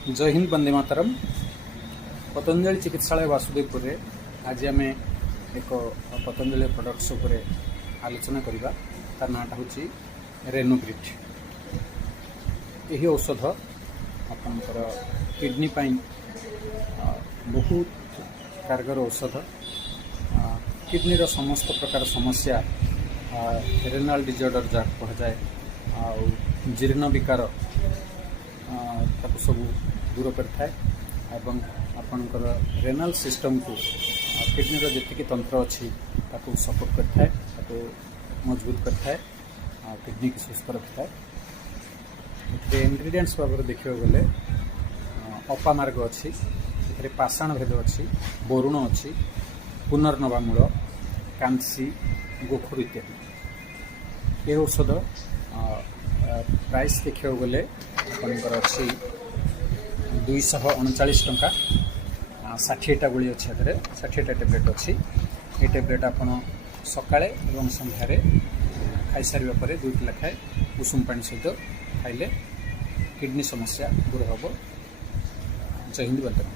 जय हिंद वंदे मातरम। पतंजलि चिकित्सालय वासुदेवपुर आज आम एक पतंजलि प्रोडक्ट्स उपर आलोचना करवा। तार नाटा हूँ रेनोग्रिट। यही औषध आपंकर किडनी बहुत कारगर औषध। किडनी समस्त प्रकार समस्या रेनाल डिजॉर्डर जहाँ कह जाए जीर्ण विकार सब दूर करता है एवं आपणकर रेनाल सिस्टम को किडनी जी तंत्र अच्छी सपोर्ट करता है, मजबूत करता है, किडनी की सुस्थ रखता है। इंग्रेडिएंट्स भाव देखा गले अपामार्ग अच्छी, पाषाण भेद अच्छी, बरुण अच्छी, पुनर्नवामूल, कांसी, गोखुर इत्यादि। ये औषध प्राइस देखा गले आपंकर अच्छी 239 टंका। 60टा गुड़ी अच्छी 60टा टैबलेट अच्छी। ये टैबलेट आप सकाळे एवं संध्यारे खाई सारिबा परे 2टी लेखाएं उषुम पानी सहित खाइले किडनी समस्या दूर हम। जय हिंद वंदे मातरम।